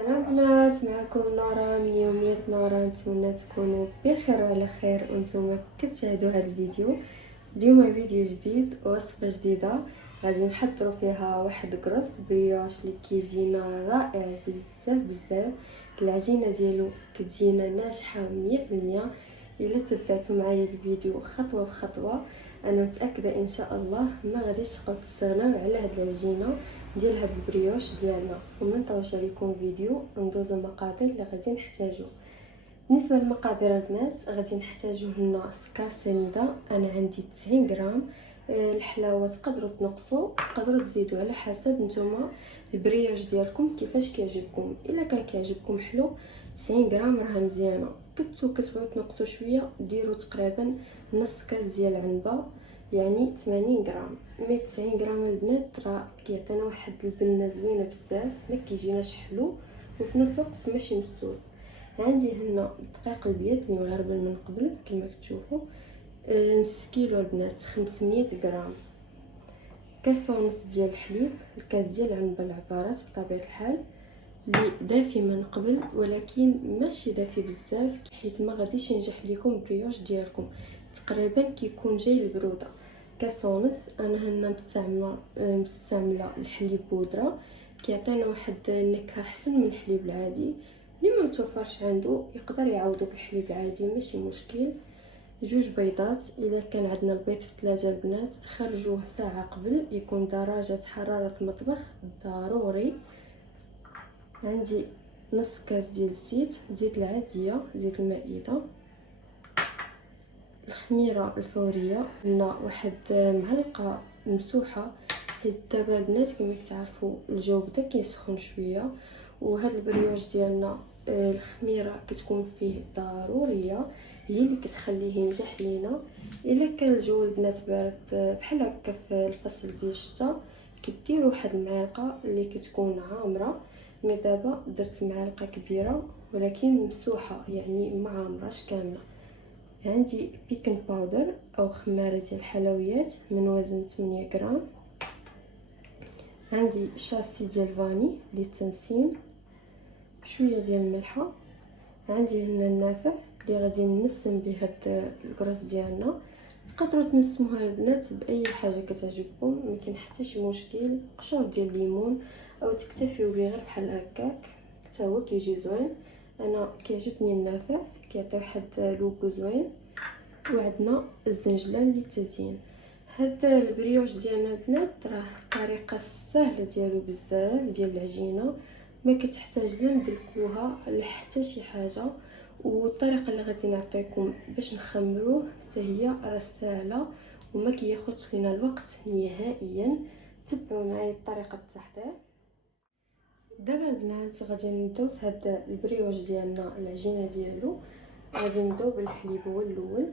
سلام بنات، معكم نورا من يوميات نورا. نتمنى تكونوا بخير وعلى خير وانتم كتشاهدوا هذا الفيديو. اليوم فيديو جديد، وصفه جديده غادي نحضروا فيها واحد كروس بريوش اللي كيجينا رائع بزاف. العجينه ديالو كتجينا ناجحه 100%. الا تبعتوا معايا الفيديو خطوه بخطوه انا متاكده ان شاء الله ما غاديش تبقاو تستغناو على هاد العجينه ديال هاد البريوش ديالنا. وما نطولش عليكم فيديو، ندوزو المقادير اللي غادي نحتاجو. بالنسبه للمقادير البنات غادي نحتاجو هنا سكر سنيده، انا عندي 90 غرام. الحلاوه تقدروا تنقصوا تقدروا تزيدوا على حسب نتوما البريوش ديالكم كيفاش كيعجبكم. الا كان كيعجبكم حلو 90 غرام راه مزيانه، كتبغيو تنقصوا شويه ديروا تقريبا نص كاس ديال العنبه، يعني 80 غرام. 90 غرام البنات راه كيعطينا واحد البنه زوينه بزاف، ما كيجيناش حلو وفي نفس الوقت ماشي مسوس. عندي هنا الدقيق الابيض اللي مغربل من قبل كما كتشوفوا، نص كيلو البنات 500 غرام. كاس ونص ديال الحليب، الكاس ديال العنبه العبارات بطبيعه الحال اللي دافي من قبل ولكن ماشي دافي بزاف حيت ما غاديش ينجح لكم البريوش ديالكم، تقريبا كيكون جاي البروده. كاس ونص. انا هنا مستعمله الحليب بودره، كيعطينا واحد النكهه احسن من الحليب العادي. اللي ما متوفرش عنده يقدر يعوضو بالحليب العادي ماشي مشكل. جوج بيضات، الا كان عندنا البيض في الثلاجه البنات خرجوه ساعه قبل يكون درجه حراره المطبخ ضروري. عندي نص كاس ديال زيت العاديه، زيت المائده. الخميره الفوريه لنا واحد معلقه ممسوحه، حيت دابا البنات كما كتعرفوا الجو بدا كيسخن شويه وهاد البريوش ديالنا الخميره كتكون فيه ضروريه، هي اللي كتخليه ينجح لينا. الا كان الجو البنات بارد بحال هكا في الفصل ديال الشتاء كديروا واحد المعلقه اللي كتكون عامره. مي دابا درت معلقه كبيره ولكن ممسوحه يعني ما عامراش كامله. عندي بيكنج باودر او خماره ديال الحلويات من وزن 8 غرام. عندي شاسي ديال فاني للتنسيم، شويه ديال الملحه. عندي هنا النافع اللي غادي ننسم به هاد الكروس ديالنا. تقدروا تنسموها البنات باي حاجه كتعجبكم، ما كاين حتى شي مشكل. قشور ديال الليمون او تكتفيو به غير بحال هكاك حتى هو كيجي زوين. انا كيعجبني النافع كيعطي واحد لوغو زوين. وعندنا الزنجلان للتزيين. هاد البريوش ديالنا البنات راه الطريقه السهله ديالو بزاف ديال العجينه، ما كتحتاج لا ندلكوها لا حتى شي حاجه. والطريقه اللي غادي نعطيكم باش نخمروه حتى هي راه سهله وما كياخذش لينا الوقت نهائيا. تبعوا معايا طريقه التحضير. دابا البنات غادي نبداو في هاد البريوش ديالنا العجينه ديالو. غادي نبداو بالحليب هو الاول.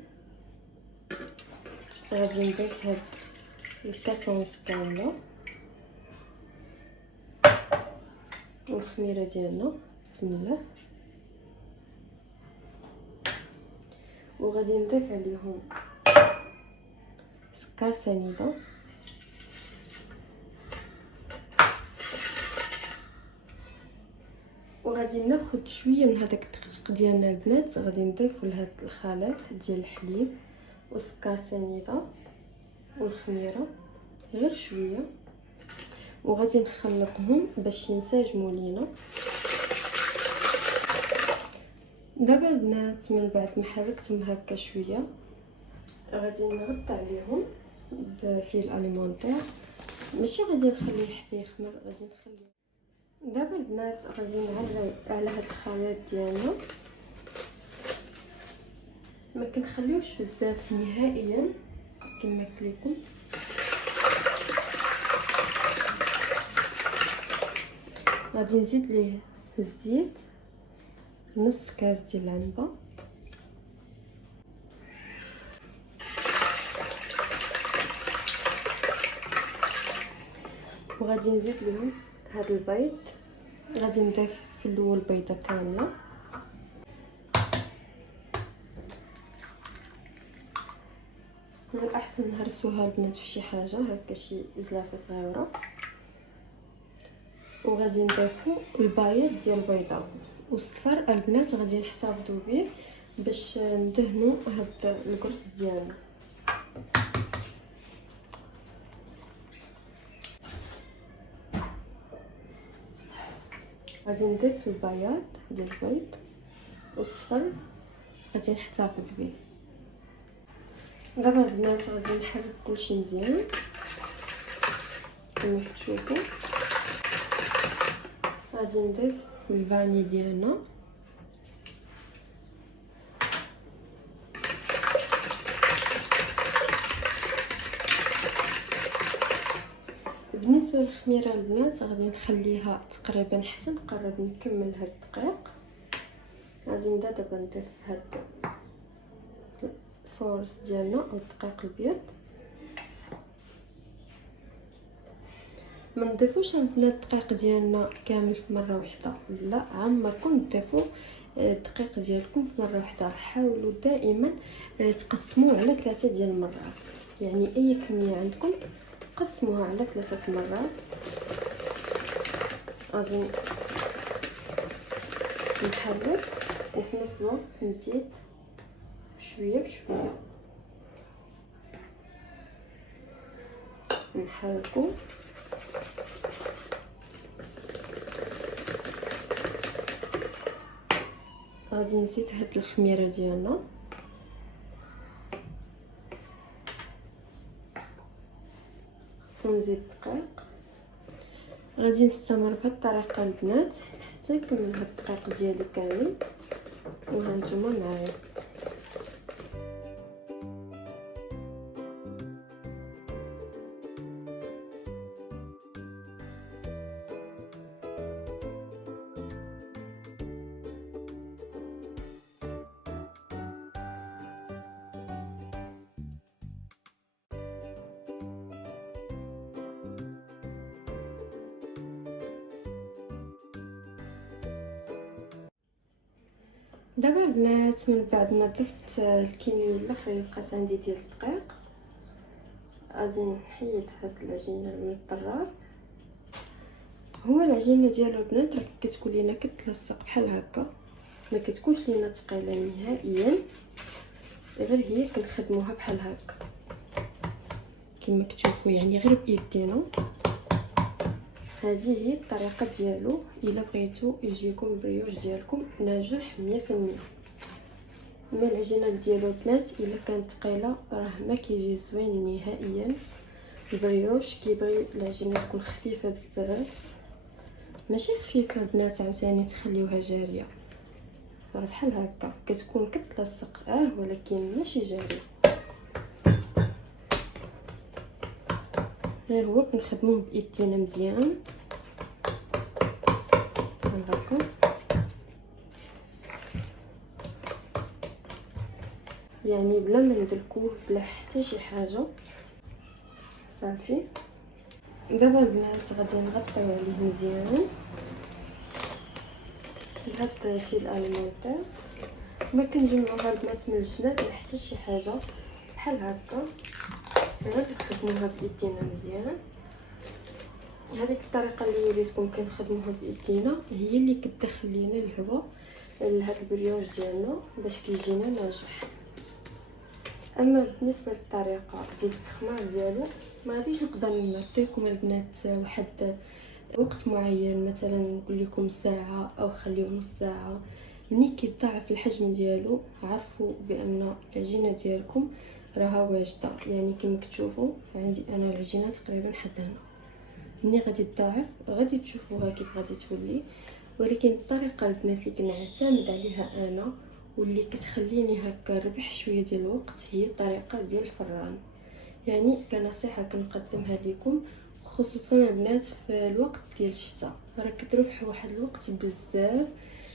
غادي نضيف هاد الكاس ونص كامله والخميره ديالنا بسم الله، وغادي نضيف عليهم سكر سنيده. وغادي ناخد شويه من هذاك الدقيق ديالنا البنات، غادي نضيفو لهاد الخليط ديال الحليب والسكر سنيده والخميره غير شويه، وغادي نخلطهم باش ينسجموا لينا. دابا البنات من بعد ما حركتهم هكا شويه غادي نغطي عليهم بفيل اليمونطير، ماشي غادي نخليه حتى يخمر، غادي نخليه. دابا البنات غادي نعلم على هاد الخليط ديالنا، ما كنخليوش بزاف نهائيا كما قلت لكم. غادي نزيد ليه الزيت، نص كاس ديال العنبه، وغادي نزيد لهم هذا البيض. غادي نضيف في الاول بيضه كامله، من الاحسن نهرسوها البنات في شي حاجه هكا شي زلافه صغيره. وغادي نضيفو البايض ديال البيضه، والصفر البنات غادي نحتفظوا به باش ندهنوا هاد القرص ديالنا. غادي نضيف البياض ديال البيض والصفر غادي نحتفظ به. دابا البنات غادي نحرك كلشي مزيان كما كتشوفوا. غادي نضيف الفاني ديالنا، بالنسبه للخميره البنات غادي نخليها تقريبا حتى نقرب نكمل هاد الدقيق. غادي نبدا دابا نضيف هاد الفورس ديالنا او الدقيق الابيض. ما نضيفوش البنات الدقيق ديالنا كامل في مره واحده، لا عمركم نضيفوا الدقيق ديالكم في مره واحده. حاولوا دائما تقسموه على 3 ديال المرات، يعني اي كميه عندكم قسموها على 3 مرات. غادي نحرك وفي نفس الوقت نزيد بشويه بشويه نحركو. غادي نزيد هاد الخميره ديالنا ونزيد الدقيق. غادي نستمر بهاد الطريقه البنات حتى نكمل هاد الدقيق ديالي كامل، وها نتوما معايا. دابا البنات من بعد ما ضفت الكميه الاخرى اللي بقات عندي ديال الدقيق، غادي نحيد هاد العجينه من الطراب. هو العجينه ديالو البنات راه كتكون لينا كتلصق بحال هكا، ما كتكونش لينا ثقيله نهائيا، غير هي كنخدموها بحال هكا كما كتشوفوا، يعني غير بايدينا. هذه هي الطريقه ديالو الا بغيتو يجيكم البريوش ديالكم ناجح 100%. اما العجينه ديالو البنات الا كانت ثقيله راه ما كيجي زوين نهائيا. البريوش كيبغي العجينه تكون خفيفه بزاف، ماشي خفيفه البنات عاوتاني تخليوها جاريه، راه بحال هكا كتكون كتلصق ولكن ماشي جاريه. غير هو كنخدموه بايدينا مزيان بحال هكا. يعني بلا ما ندلكوه بلا حتى شي حاجه. صافي دابا البنات غادي نغطيو عليه مزيان بهاد الفيل الالمونتير. ما كنجمعوها البنات من الجناب ولا حتى شي حاجه، بحال هكا غير نخدموها بايدينا مزيان. هذيك الطريقه اللي وريتكم كنخدموها بايدينا هي اللي كتدخل لينا الهواء لهاد البريوش ديالنا باش كيجينا ناجح. اما بالنسبه للطريقه ديال التخمار ديالو ما غاديش نقدر نعطيكم البنات واحد وقت معين، مثلا نقول لكم ساعه او خليوه نص ساعه. ملي كيضاعف الحجم ديالو عرفوا بان العجينه ديالكم راها واجده. يعني كما كتشوفوا عندي انا العجينه تقريبا حتى هنا، ملي غادي تضاعف غادي تشوفوها كيف غادي تولي. ولكن الطريقه البنات اللي كنعتمد عليها انا واللي كتخليني هكا نربح شويه ديال الوقت هي الطريقه ديال الفران. يعني كنصيحه كنقدمها لكم خصوصا البنات في الوقت ديال الشتاء، راه كتربح واحد الوقت بزاف.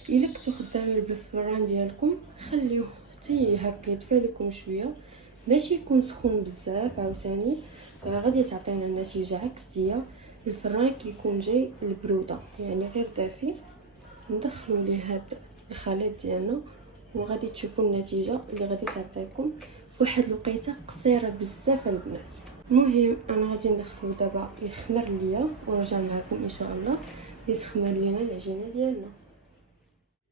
الا كنتو خدامين بالفران ديالكم خليوه حتى هكا يدفى لكم شويه، ماشي يكون سخون بزاف عاوتاني غادي تعطينا النتيجه عكسيه. الفران كيكون جاي البروده يعني غير دافي. ندخلوا ليه هاد الخليط ديالنا وغادي تشوفوا النتيجه اللي غادي تعطيكم في واحد الوقيته قصيره بزاف البنات. المهم انا غادي ندخلو دابا يخمر ليا ونرجع معكم ان شاء الله يسخنوا لينا العجينه ديالنا.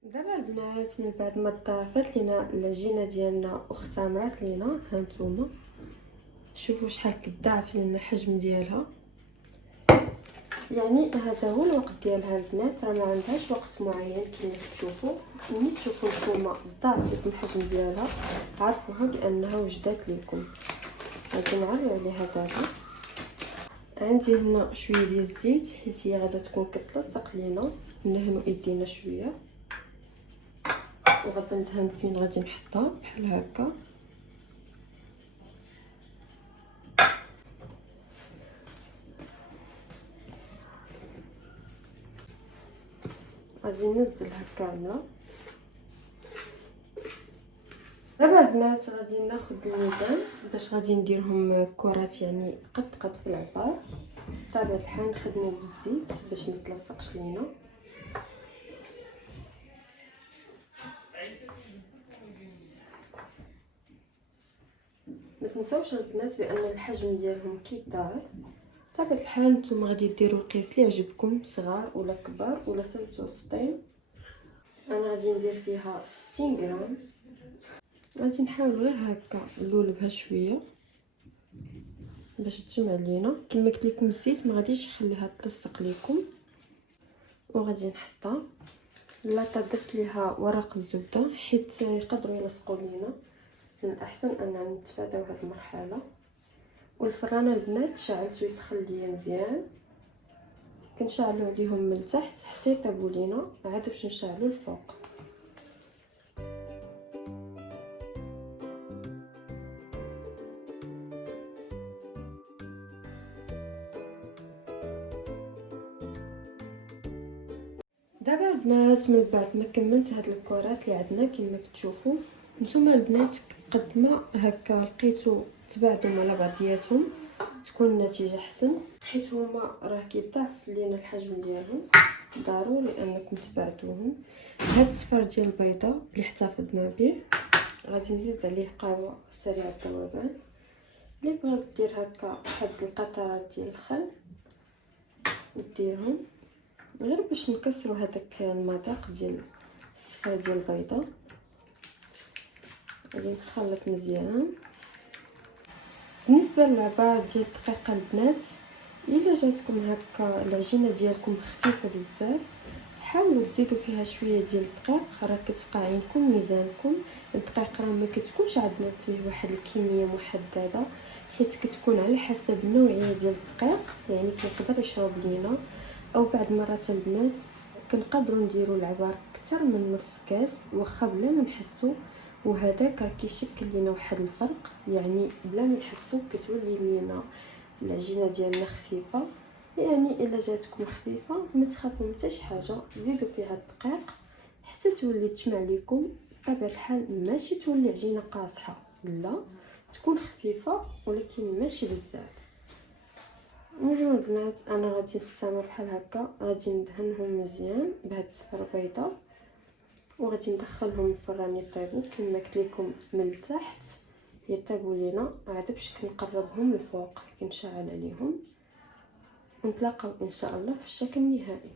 دابا البنات من بعد ما طرفت لينا العجينه ديالنا واختمرت لينا، ها نتوما شوفوا شحال كتضاعف لنا الحجم ديالها. يعني هذا هو الوقت ديالها البنات، راه ما عندهاش وقت معين كما تشوفوا. ملي تشوفوا نتوما ضاعف لكم الحجم ديالها عرفوها بانها وجدات لكم. غادي نعريو عليها دابا. عندي هنا شويه ديال الزيت حيت هي غادا تكون كتلصق لينا، ندهنوا ايدينا شويه وغادي ندهن فين غادي نحطها بحال هكا. غادي ننزلها كامله. دابا البنات غادي ناخذ الميزان باش غادي نديرهم كرات، يعني قد في العبار. بطبيعه الحال نخدموا بالزيت باش ما يتلصقش لينا. ما تنساوش البنات بان الحجم ديالهم كيتضاعف. بطبيعه الحال نتوما غادي ديروا القياس اللي يعجبكم، صغار ولا كبار ولا متوسطين. انا غادي ندير فيها 60 غرام. غادي نحاول غير هكا نلولبها شويه باش تجمع لينا. كما قلت لكم الزيت ما غاديش نخليها تلصق لكم. وغادي نحطها لاطا، درت ليها ورق الزبده حيت يقدروا يلصقوا لينا، من الاحسن اننا نتفاداو هذه المرحله. والفرانه البنات شعلت ويسخن ليا مزيان، كنشعلو عليهم من التحت حتى يطيبوا لينا، عاد باش نشعلو الفوق. دابا البنات من بعد ما كملت هاد الكرات اللي عندنا كما كتشوفوا نتوما البنات، قد ما هكا لقيتو تباعدوا مع بعضياتهم تكون النتيجه احسن، حيت هما راه كيضاعف لينا الحجم ديالهم. ضروري انكم تباعدوهم. هاد الصفر ديال البيضه اللي احتفظنا به غادي نزيد عليه قهوه سريعه الذوبان. اللي بغات دير هكا واحد القطرات ديال الخل ديرهم غير باش نكسروا هذاك المذاق ديال الصفر ديال البيضه. غادي نخلط مزيان. بالنسبه للعبار ديال الدقيقه البنات، الا جاتكم هكا العجينه ديالكم خفيفه بزاف حاولوا تزيدوا فيها شويه ديال الدقيق، راه كتبقى عينكم ميزانكم. الدقيق راه ما كتكونش عندنا فيه واحد الكميه محدده، حيت كتكون على حسب النوعيه ديال الدقيق، يعني كيقدر يشرب لينا. او بعد مرات البنات كنقدروا نديروا العبار اكثر من نص كاس واخا بلا ما نحسوا، وهذاك راه كيشكل لينا واحد الفرق. يعني بلا ما نحسوا كتولي لينا العجينه ديالنا خفيفه. يعني الا جاتكم خفيفه ما تخافوا من حتى شي حاجه، زيدوا فيها الدقيق حتى تولي تجمع لكم. بطبيعه الحال ماشي تولي عجينه قاصحه، لا تكون خفيفه ولكن ماشي بزاف. المهم البنات انا غادي نستمر بحال هكا، غادي ندهنهم مزيان بهاد الصفر بيضه وغادي ندخلهم الفران يطيبوا كما قلت لكم من التحت يطيبوا لينا، عاد باش كنقربهم الفوق كنشعل عليهم. ونتلاقاو ان شاء الله في الشكل النهائي.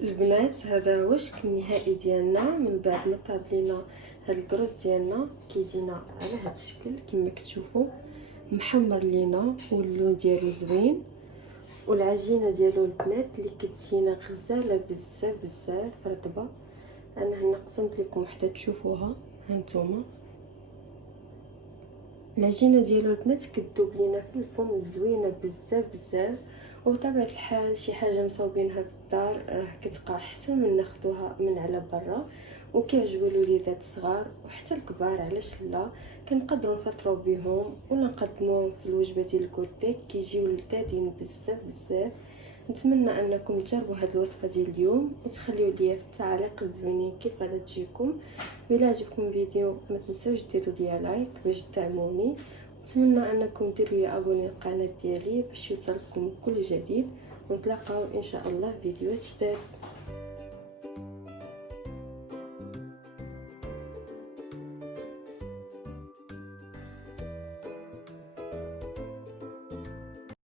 البنات هذا هو الشكل النهائي ديالنا من بعد ما طاب لينا هاد الكروز ديالنا. كيجينا على هاد الشكل كما كتشوفوا، محمر لينا واللون ديالو زوين. والعجينه ديالو البنات اللي كتجينا غزاله بزاف بزاف رطبه. انا هنا قسمت لكم وحده تشوفوها، هانتوما العجينه ديالو البنات كتذوب لينا في الفم، زوينه بزاف بزاف. وبطبيعه الحال شي حاجه مصاوبينها بالدار راه كتبقى احسن من ناخذوها من على برا. وكيعجبوا الوليدات الصغار وحتى الكبار، علاش لا. كنقدروا نفطروا بهم ولا نقدموهم في الوجبه ديال الكوتيك، كيجيو لذاذين بزاف بزاف. نتمنى انكم تجربوا هذه الوصفه ديال اليوم وتخليوا لي في التعليق الزوينين كيف غادا تجيكم. الا عجبكم الفيديو ما تنساوش ديروا لي لايك باش تدعموني. نتمنى انكم ديروا لي ابوني للقناه ديالي باش يوصلكم كل جديد. ونتلاقاو ان شاء الله فيديوهات جداد.